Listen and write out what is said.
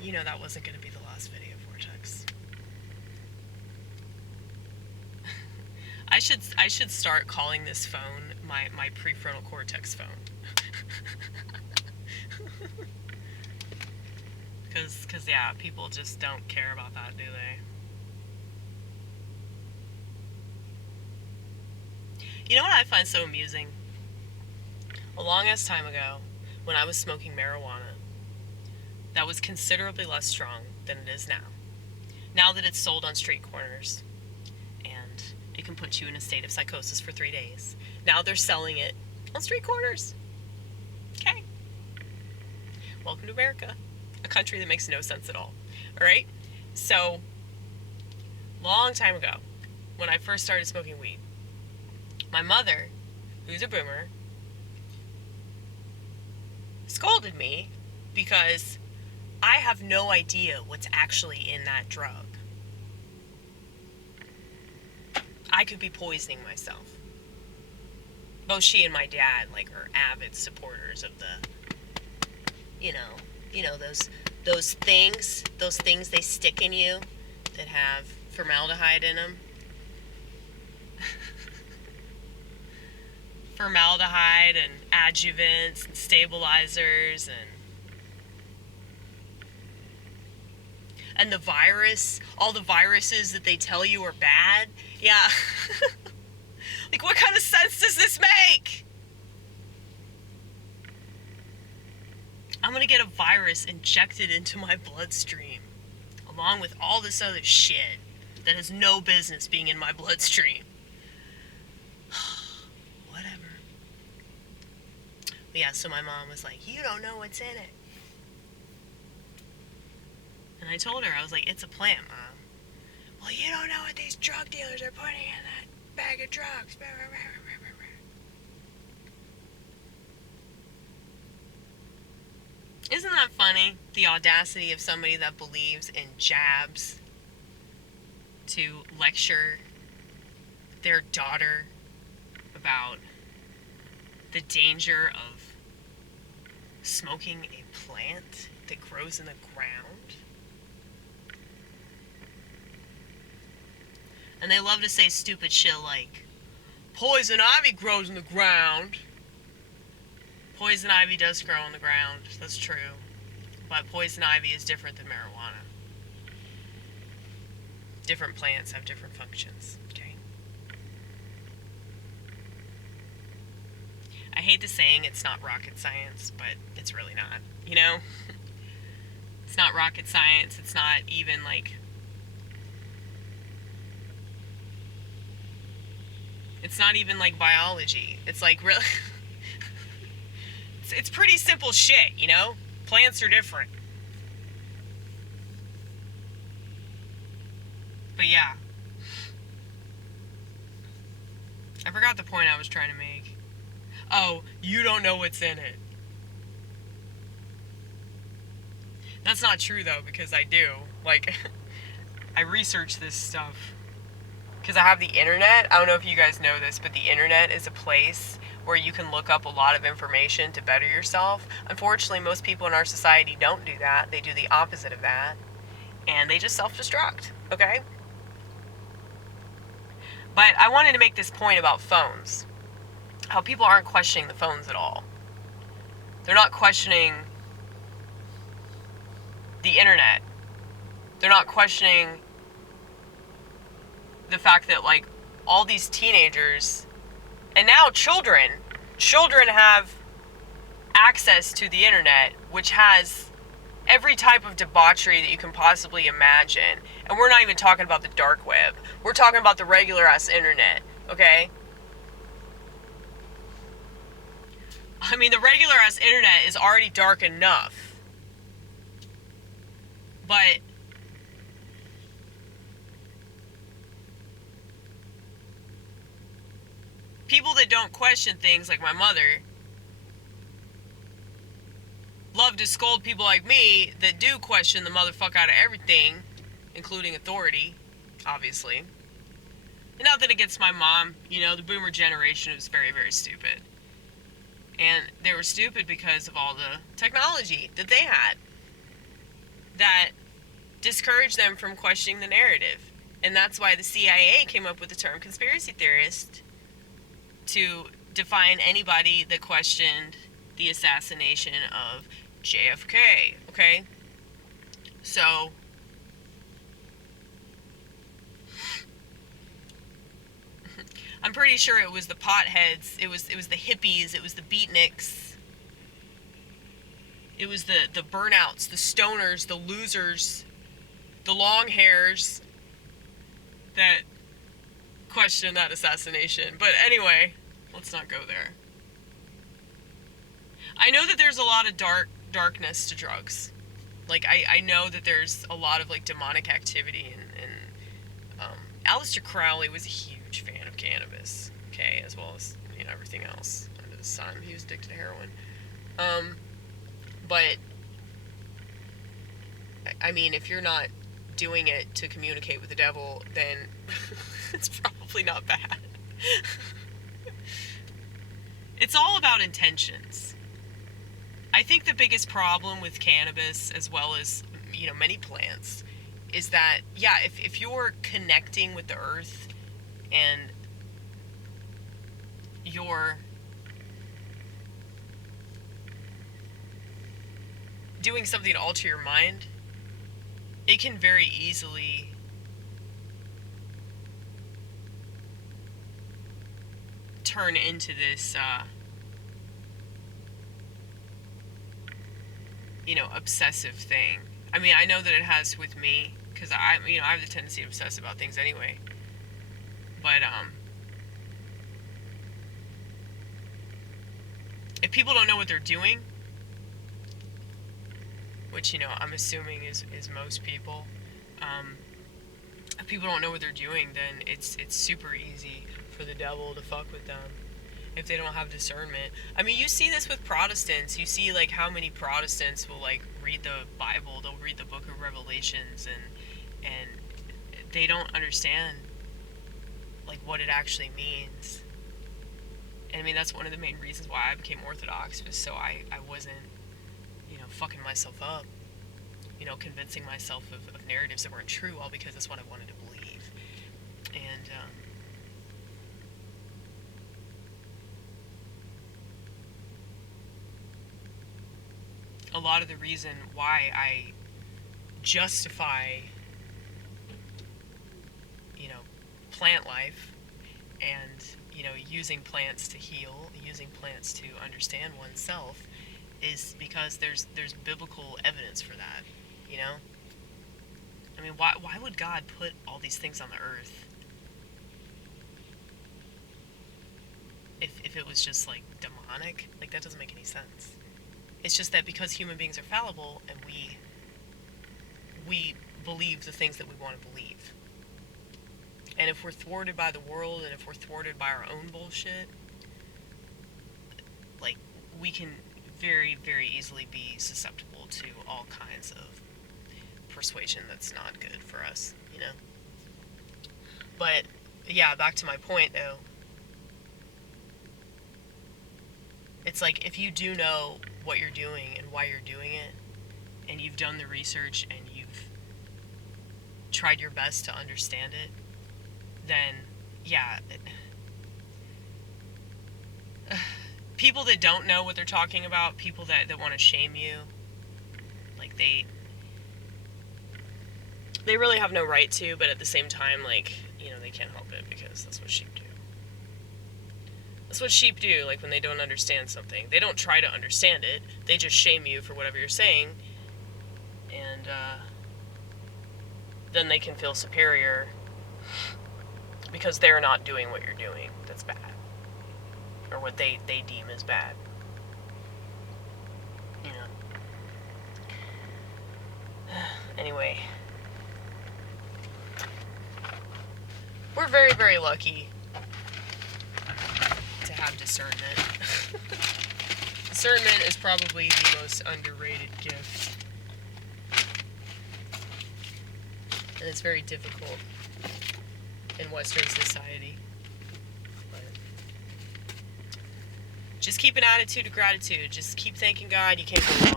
You know that wasn't going to be the last video vortex. I should start calling this phone my prefrontal cortex phone. Cause yeah, people just don't care about that, do they? You know what I find so amusing? A long ass time ago, when I was smoking marijuana, that was considerably less strong than it is now. Now that it's sold on street corners, and it can put you in a state of psychosis for 3 days. Now they're selling it on street corners. Okay. Welcome to America, a country that makes no sense at all. Alright? So, long time ago, when I first started smoking weed, my mother, who's a boomer, scolded me because I have no idea what's actually in that drug. I could be poisoning myself. Both she and my dad, like, are avid supporters of the, you know, those things they stick in you that have formaldehyde in them. Formaldehyde and adjuvants and stabilizers and the virus, all the viruses that they tell you are bad. Yeah. Like, what kind of sense does this make? I'm gonna get a virus injected into my bloodstream, along with all this other shit that has no business being in my bloodstream. Whatever. But yeah, so my mom was like, you don't know what's in it. And I told her, I was like, it's a plant, Mom. Well, you don't know what these drug dealers are putting in that bag of drugs. Isn't that funny? The audacity of somebody that believes in jabs to lecture their daughter about the danger of smoking a plant that grows in the ground. And they love to say stupid shit like, poison ivy grows in the ground. Poison ivy does grow on the ground, that's true. But poison ivy is different than marijuana. Different plants have different functions, okay? I hate the saying it's not rocket science, but it's really not, you know? It's not rocket science, it's not even like... It's not even like biology. It's like really... it's pretty simple shit, you know? Plants are different. But yeah. I forgot the point I was trying to make. Oh, you don't know what's in it. That's not true though, because I do. Like, I research this stuff. Because I have the internet. I don't know if you guys know this, but the internet is a place where you can look up a lot of information to better yourself. Unfortunately, most people in our society don't do that. They do the opposite of that. And they just self-destruct, okay? But I wanted to make this point about phones. How people aren't questioning the phones at all. They're not questioning the internet. They're not questioning the fact that, like, all these teenagers, and now children have access to the internet, which has every type of debauchery that you can possibly imagine. And we're not even talking about the dark web. We're talking about the regular ass internet, okay? I mean, the regular ass internet is already dark enough. But people that don't question things, like my mother, love to scold people like me that do question the motherfucker out of everything, including authority, obviously. And not that against my mom, you know, the boomer generation was very, very stupid. And they were stupid because of all the technology that they had. that discourage them from questioning the narrative. And that's why the CIA came up with the term conspiracy theorist, to define anybody that questioned the assassination of JFK, okay? So, I'm pretty sure it was the potheads, it was the hippies, it was the beatniks, it was the burnouts, the stoners, the losers, the long hairs that questioned that assassination. But anyway, let's not go there. I know that there's a lot of darkness to drugs. Like, I know that there's a lot of, like, demonic activity, and Aleister Crowley was a huge fan of cannabis, okay, as well as, you know, everything else under the sun. He was addicted to heroin. But, I mean, if you're not doing it to communicate with the devil, then it's probably not bad. It's all about intentions. I think the biggest problem with cannabis, as well as, you know, many plants, is that, yeah, if you're connecting with the earth and you're doing something to alter your mind, it can very easily turn into this, you know, obsessive thing. I mean, I know that it has with me, because I have the tendency to obsess about things anyway. But, if people don't know what they're doing, which, you know, I'm assuming is most people, if people don't know what they're doing, then it's super easy for the devil to fuck with them if they don't have discernment. I mean, you see this with Protestants. You see, like, how many Protestants will, like, read the Bible, they'll read the book of Revelations, and they don't understand, like, what it actually means. And I mean, that's one of the main reasons why I became Orthodox, was so I wasn't, you know, fucking myself up, you know, convincing myself of narratives that weren't true, all because that's what I wanted to believe. And, a lot of the reason why I justify, you know, plant life and, you know, using plants to heal, using plants to understand oneself, is because there's biblical evidence for that, you know? I mean, why would God put all these things on the earth if it was just, like, demonic? Like, that doesn't make any sense. It's just that because human beings are fallible, and we believe the things that we want to believe. And if we're thwarted by the world, and if we're thwarted by our own bullshit, like, we can very, very easily be susceptible to all kinds of persuasion that's not good for us, you know? But, yeah, back to my point, though. It's like, if you do know what you're doing and why you're doing it, and you've done the research and you've tried your best to understand it, then, yeah, people that don't know what they're talking about, people that want to shame you, like, they really have no right to, but at the same time, like, you know, they can't help it, because that's what sheep do. That's what sheep do, like, when they don't understand something. They don't try to understand it, they just shame you for whatever you're saying, and, then they can feel superior because they're not doing what you're doing that's bad, or what they deem as bad, you know? Anyway, we're very, very lucky to have discernment. Discernment is probably the most underrated gift. And it's very difficult in Western society. But just keep an attitude of gratitude. Just keep thanking God. You can't go wrong.